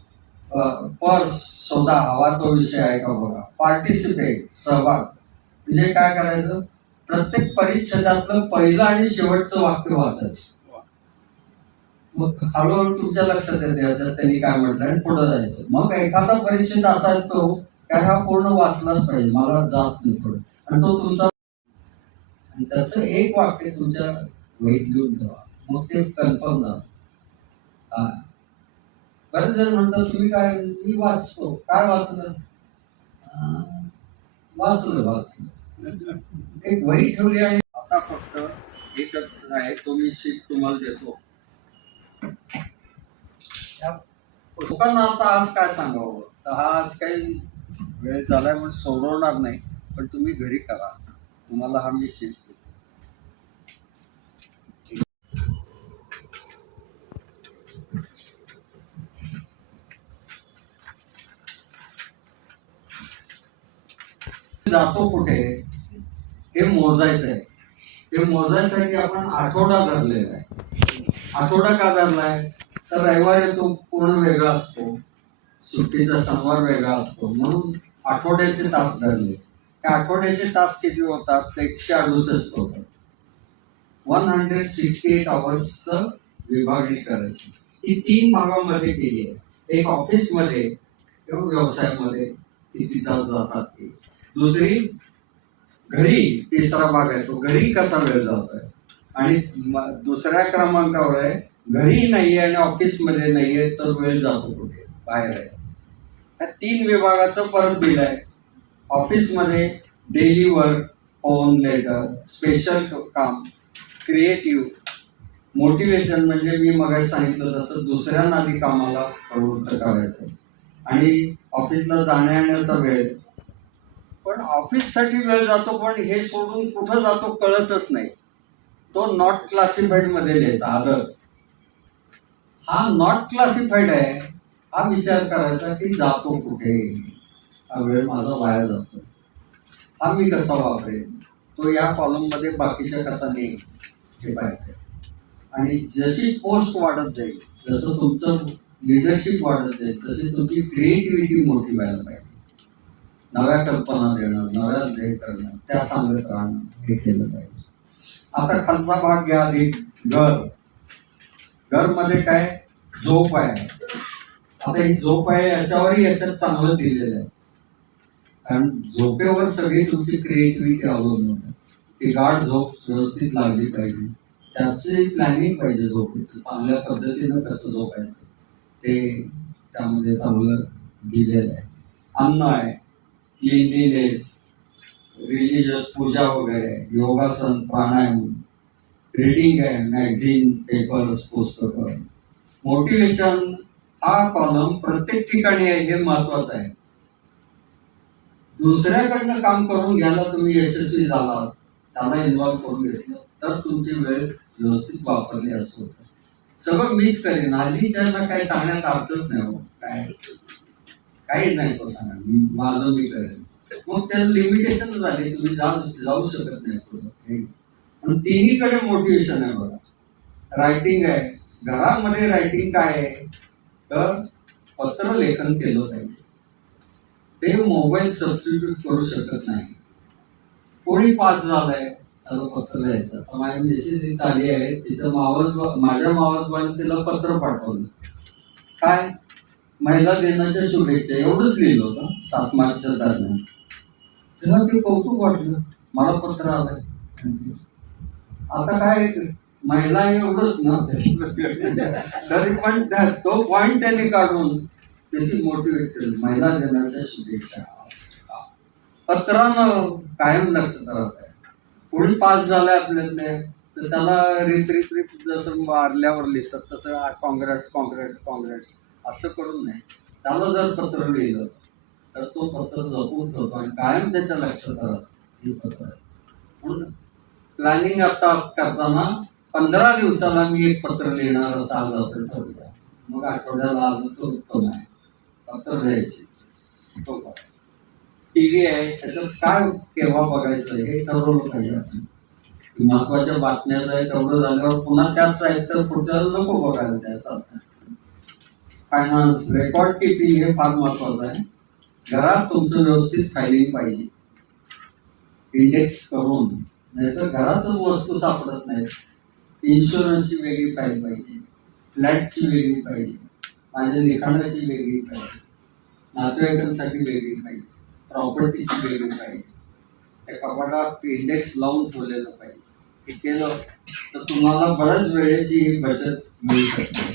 पर्स शोधा, हवा तो विषय आहे का बघा. पार्टिसिपेट, सहभाग, म्हणजे काय करायचं, प्रत्येक परिच्छेदातलं पहिलं आणि शेवटचं वाक्य वाचायचं. मग हळूहळू तुमच्या लक्षात येते त्यांनी काय म्हटलं आणि पुढे जायचं. मग एखादा परिच्छेद असा तो काय हा पूर्ण वाचलाच पाहिजे, मला जात नाही पुढे, आणि तो तुमचा, आणि त्याचं एक वाक्य तुमच्या वहीत लिहून ठेवा, मग ते कन्फर्म झालं. बरेच जण म्हणतात तुम्ही काय, मी वाचतो, काय वाचलं, वाचलं एक वही ठेवली. आणि आता फक्त एकच आहे, तो मी शीट तुम्हाला देतो. लोकांना आता आज काय सांगावं, तर हा आज काही वेळ झालाय म्हणून सोडवणार नाही, पण तुम्ही घरी करा. तुम्हाला हा मी शीट जातो कुठे हे मोजायचं आहे. हे मोजायसाठी आपण आठवडा धरलेला आहे. आठवडा का धरलाय तर रविवारी तो पूर्ण वेगळा असतो, सुट्टीचा शनिवार वेगळा असतो, म्हणून आठवड्याचे तास धरले. त्या आठवड्याचे तास किती होतात ते 168 होतात. 168 आवर्सचं विभागणी करायची. ही 3 भागामध्ये केली आहे. एक ऑफिसमध्ये किंवा व्यवसायामध्ये किती तास जातात ते, दुसरी घरी, तिसरा भाग आहे तो घरी कसा वेळ जातोय, आणि दुसऱ्या क्रमांकावर आहे घरी नाहीये आणि ऑफिसमध्ये नाहीये तर वेळ जातो कुठे, बाहेर आहे. या 3 विभागाचं परत दिलंय. ऑफिसमध्ये daily work, phone, letter, special काम, क्रिएटिव्ह, मोटिवेशन म्हणजे मी मगाशी सांगितलं तसं दुसऱ्यांना आधी कामाला प्रवृत्त करायचं, आणि ऑफिसला जाण्या येण्याचा वेळ. पण ऑफिससाठी वेळ जातो, पण हे सोडून कुठं जातो कळतच नाही. तो नॉट क्लासिफाईड मध्ये लिहायचा आदर. हा नॉट क्लासिफाईड आहे, हा विचार करायचा की जातो कुठे, हा वेळ माझा वाया जातो, हा मी कसा वापरेन, तो या कॉलम मध्ये बाकीच्या कसा नाही हे पाहायचं. आणि जशी पोस्ट वाढत जाईल, जसं तुमचं लिडरशिप वाढत जाईल, तशी तुमची क्रिएटिव्हिटी मोठी व्हायला पाहिजे. नव्या कल्पना देणं, नव्या ध्येय करणं, त्या सांगत राहणं, हे केलं पाहिजे. आता खालचा भाग घ्या आधी. घर मध्ये काय झोप आहे. आता ही झोप आहे याच्यावरही याच्यात चांगलं दिलेलं आहे, कारण झोपेवर सगळी तुमची क्रिएटिव्हिटी अवलंबून आहे. ती गाढ झोप व्यवस्थित लागली पाहिजे, त्याची प्लॅनिंग पाहिजे झोपेचं, चांगल्या पद्धतीनं कसं झोपायचं ते त्यामध्ये चांगलं दिलेलं आहे. अन्न आहे, क्लिनलीनेस, रिलिजियस पूजा वगैरे, योगासन, प्राणायाम, रीडिंग आहे, मॅगझिन, पेपर्स, पुस्तकं. मोटिवेशन हा कॉलम प्रत्येक ठिकाणी आहे, हे महत्वाचं आहे. दुसऱ्याकडनं काम करून घ्यायला तुम्ही यशस्वी झालात, त्याला इन्व्हॉल्व करून घेतलं तर तुमची वेळ व्यवस्थित वापरली असं होतं. सगळं मीच करेन, हल्लीच्या काय सांगण्यात अर्थच नाही. काय काही नाही तो सांगा, माझं मी करेन, मग त्याला लिमिटेशन झाली, तुम्ही जाऊ शकत नाही पुढे. पण तिन्हीकडे मोटिवेशन आहे बघा. रायटिंग आहे, घरामध्ये रायटिंग काय आहे तर पत्र लेखन केलं पाहिजे, ते मोबाईल सबस्टिट्यूट करू शकत नाही. कोणी पास झालंय त्याला पत्र लिहायचं. माझी मेसेज इथं आली आहे, तिचं माझ्या मावसबाईने तिला पत्र पाठवलं, काय महिला दिनाच्या शुभेच्छा, एवढंच लिहिलं होतं 7 मार्चच्या दरम्यान. तेव्हा ते कौतुक वाटलं, मला पत्र आलंय. आता काय महिला एवढंच ना, तरी पण तो पॉइंट त्यांनी काढून त्याची मोटिवेट केलं, महिला दिनाच्या शुभेच्छा. पत्रानं कायम लक्षात राहत आहे. कोणी पास झालाय आपल्यातले तर त्याला रिप जसं मारल्यावर लिहितात तसं काँग्रेट्स काँग्रेट्स काँग्रेट्स असं करून नाही. त्याला जर पत्र लिहिलं तर तो पत्र जपून ठेवतो आणि कायम त्याच्या लक्षात राहतं हे पत्र. म्हणून प्लॅनिंग आता करताना 15 दिवसाला मी एक पत्र लिहिणार असं आज आपण ठरवूया. मग आठवड्याला आलं तर उत्तम आहे. पत्र लिहायचे. टीव्ही आहे त्याच्यात काय केव्हा बघायचं हे ठरवलं पाहिजे आपण. महत्वाच्या बातम्याचं आहे तेवढं झाल्यावर पुन्हा त्याच आहेत तर पुढच्याला नको बघायला त्याचा अर्थ. फायनान्स रेकॉर्ड कीपिंग हे फार महत्वाचं आहे. घरात तुमचं व्यवस्थित फायलिंग पाहिजे, इंडेक्स करून, नाही तर घरातच वस्तू सापडत नाहीत. इन्शुरन्सची वेगळी फाईल पाहिजे, फ्लॅटची वेगळी पाहिजे, माझ्या लिखाणाची वेगळी पाहिजे, नातेवाईकांसाठी वेगळी पाहिजे, प्रॉपर्टीची वेगळी पाहिजे. त्या कपाटात इंडेक्स लावून ठेवलेलं पाहिजे. हे केलं तर तुम्हाला बऱ्याच वेळेची बचत मिळू शकते.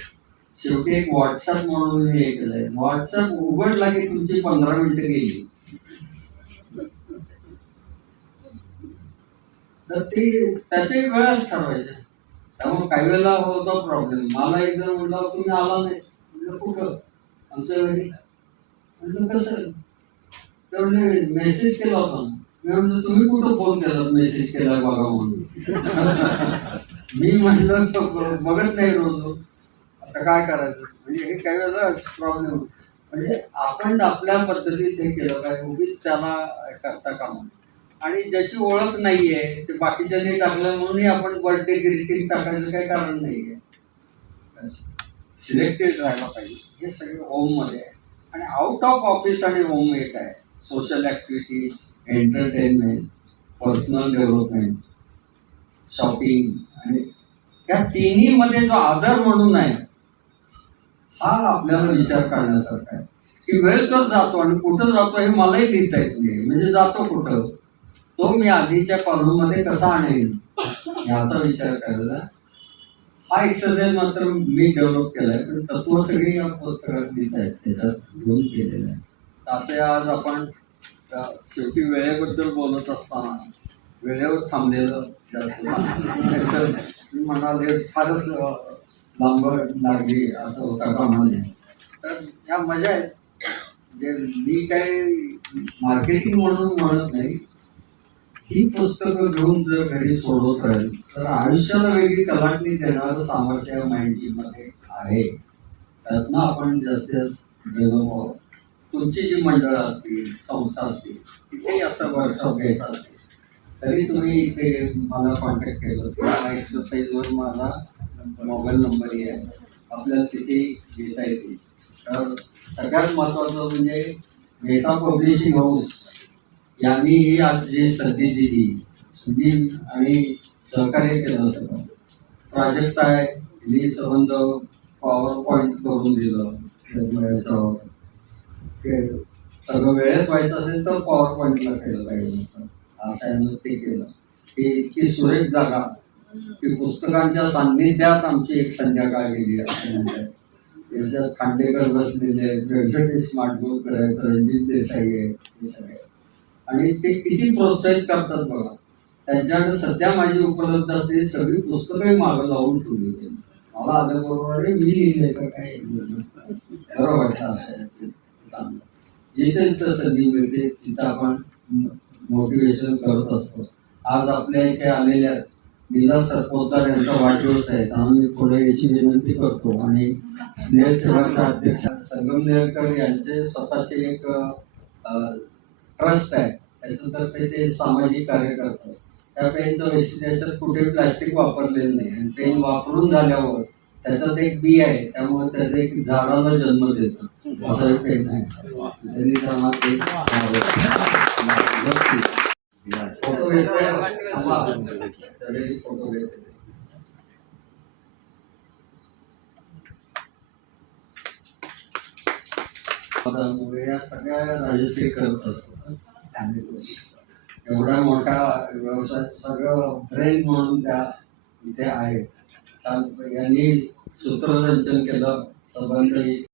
शेवटी एक व्हॉट्सअप म्हणून मी हे केलंय. व्हॉट्सअप उघडला की तुमची 15 मिनिटं गेली तर ते त्याचे वेळच ठरवायचे. त्यामुळे काही वेळेला होता प्रॉब्लेम. मला एक जण म्हटलं तुम्ही आला नाही, म्हटलं कुठं, आमच्या घरी. म्हटलं कसं, तर मेसेज केला होता. मी म्हटलं तुम्ही कुठं फोन केला, मेसेज केला बघा म्हणून. मी म्हटलं बघत नाही रोज, आता काय करायचं. म्हणजे हे काही वेळेला प्रॉब्लेम. म्हणजे आपण आपल्या पद्धतीत हे केलं पाहिजे, उगीच त्याला करता कामा. आणि ज्याची ओळख नाहीये ते बाकीच्यांनी टाकलं म्हणून आपण बर्थडे ग्रीटिंग टाकायचं काही कारण नाहीये. सिलेक्टेड राहायला पाहिजे. हे सगळं होम मध्ये आहे. आणि आउट ऑफ ऑफिस आणि होम एक आहे. Social activities, entertainment, personal development, shopping, आणि या तिन्ही मध्ये जो आदर म्हणून आहे हा आपल्याला विचार करण्यासारखा आहे. की वेळ तर जातो आणि कुठं जातो हे मलाही लिहिता येत नाही. म्हणजे जातो कुठं, तो मी आधीच्या कॉलममध्ये कसा आणेन याचा विचार करायचा. हा एक्सरसाइज मात्र मी डेव्हलप केलाय, पण तत्व सगळी या पुस्तकातलीच आहेत, त्याच्यात घेऊन केलेलं आहे. असे आज आपण शेवटी वेळेबद्दल बोलत असताना वेळेवर थांबलेलं जास्त तर म्हणाले फारच लांब लागली असं होता कामा नये. तर या मजा आहेत. म्हणजे मी काही मार्केटिंग म्हणून म्हणत नाही. ही पुस्तकं घेऊन जर घरी सोडवत राहील तर आयुष्याला वेगळी कलाटणी देणारं सामर्थ्य माइंडची मध्ये आहे. त्यातनं आपण जास्तीत जास्त डेव्हलप व्हावं. तुमची जी मंडळं असतील, संस्था असतील, तिथेही असं वर्कशॉप घ्यायचं असेल तरी तुम्ही इथे मला कॉन्टॅक्ट केलं. त्या एक्सरसाइजवर माझा मोबाईल नंबरही आहे. आपल्याला तिथे घेता येते. तर सगळ्यात महत्त्वाचं म्हणजे मेहता पब्लिशिंग हाऊस यांनी ही आज जी संधी दिली, संधी आणि सहकार्य केलं सगळं. प्राजक्त आहे, मी संबंध पॉवर पॉईंट करून दिलं. सगळं वेळेत व्हायचं असेल तर पॉवर पॉईंटला केलं पाहिजे. अशानं ते केलं. ही इतकी सुरेख जागा की पुस्तकांच्या सान्निध्यात आमची एक संध्याकाळ गेली असं म्हणतात. त्याच्यात खांडेकर बसलेले आहेत, व्यंकटेश माडगूळकर आहेत, रणजित देसाई आहेत, हे सगळे. आणि ते किती प्रोत्साहित करतात बघा. त्यांच्याकडे सध्या माझी उपलब्ध असलेली सगळी पुस्तकंही मागं लावून ठेवली होती. मला आल्याबरोबर मी लिहिलंय का काय बरं वाटतं. असं चांगलं जिथे जिथं संधी मिळते तिथं आपण मोटिवेशन करत असतो. आज आपल्या इथे आलेल्या लीला सरपोतदार यांचा वाढदिवस आहे. आम्ही पुढे याची विनंती करतो. आणि स्नेहसेवाच्या अध्यक्ष संगमनेरकर यांचे स्वतःचे एक ट्रस्ट आहे. त्याच्यातर्फे ते सामाजिक कार्य करतात. त्या पेनचं वैशिष्ट्य त्याच्यात कुठे प्लॅस्टिक वापरलेलं नाही. आणि पेन वापरून झाल्यावर त्याच्यात एक बी आहे, त्यामुळे त्याचा एक झाडाला जन्म देतो असं एक पेन आहे. त्यांनी त्यांना फोटो घेतोय. फोटो घेतोय. या सगळ्या राजश्री करत असतात. एवढा मोठा व्यवसाय सगळं ब्रेन म्हणून त्या इथे आहे. यांनी सूत्रसंचलन केलं. संबंध